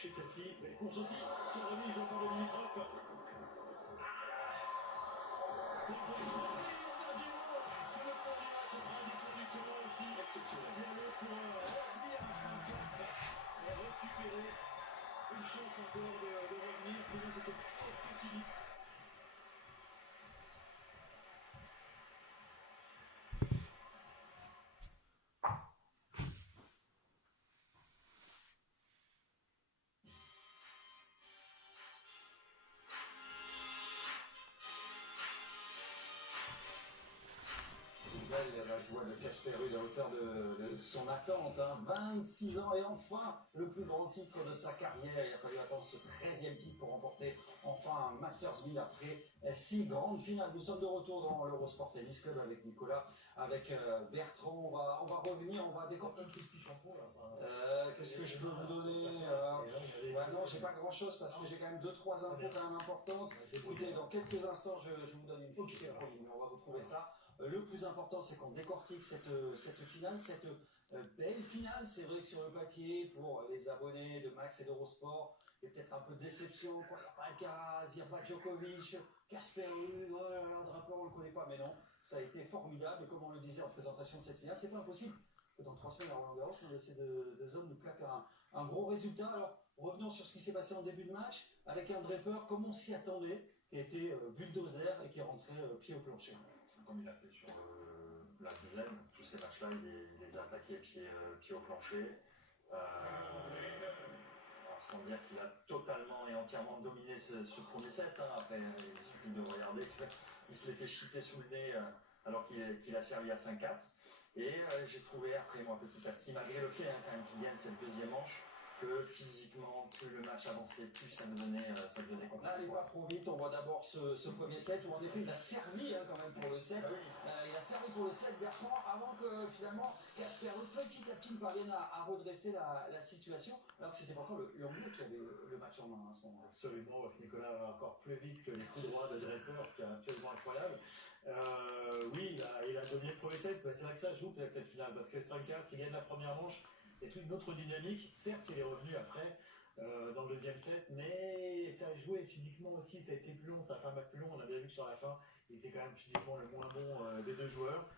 toucher celle-ci. Belle course aussi, qui remise de la part de Dimitrov. C'est pour les c'est le premier match entre un des conducteurs aussi. Exceptionnel. Bien le pour revenir à 5-4 et récupérer une chance encore de revenir. Sinon, c'était presque fini. La joie de Casper Ruud à hauteur de son attente, 26 ans et enfin le plus grand titre de sa carrière. Il a fallu attendre ce 13e titre pour remporter enfin un Mastersville après 6 grandes finales. Nous sommes de retour dans l'Eurosport Tennis Club avec Nicolas, avec Bertrand. On va revenir, on va décortiquer. Qu'est-ce que je peux vous donner non, j'ai pas grand chose parce que j'ai quand même 2-3 infos quand même importantes. Écoutez, dans quelques instants, je vous donne une fiche, mais on va retrouver ça. Le plus important, c'est qu'on décortique cette finale, cette belle finale. C'est vrai que sur le papier, pour les abonnés de Max et d'Eurosport, il y a peut-être un peu de déception. Il n'y a pas Alcaraz, il n'y a pas Djokovic, Casper Ruud, le drapeau, on ne le connaît pas. Mais non, ça a été formidable. Comme on le disait en présentation de cette finale, c'est pas impossible que dans 3 semaines à Roland-Garros, ces deux hommes nous claquent un gros résultat. Alors, revenons sur ce qui s'est passé en début de match avec un Draper, comme on s'y attendait, qui a été bulldozer et qui est rentré pied au plancher. Comme il a fait sur la deuxième, tous ces matchs-là, il les a attaqués pied au plancher. Sans dire qu'il a totalement et entièrement dominé ce premier set. Après, il suffit de regarder, il se l'est fait chiter sous le nez alors qu'il a servi à 5-4. Et j'ai trouvé après, moi, petit à petit, malgré le fait quand même qu'il gagne cette deuxième manche, que physiquement, plus le match avançait, plus ça me donnait compliqué. N'allez pas trop vite, on voit d'abord ce premier set où en effet il a servi quand même pour le set. Il a servi pour le set, Bertrand, avant que finalement Casper Ruud petit à petit parvienne à redresser la situation, alors que c'était pourtant le Anglais qui avait le match en main à ce moment-là. Absolument, Nicolas va encore plus vite que les coups droits de Draper, ce qui est absolument incroyable. Oui, il a dominé le premier set, c'est vrai que ça joue peut-être cette finale, parce que 5-4, s'il gagne la première manche, c'est une autre dynamique. Certes, il est revenu après dans le deuxième set, mais ça a joué physiquement aussi, ça a été plus long, ça a fait un match plus long, on a bien vu que sur la fin, il était quand même physiquement le moins bon des deux joueurs.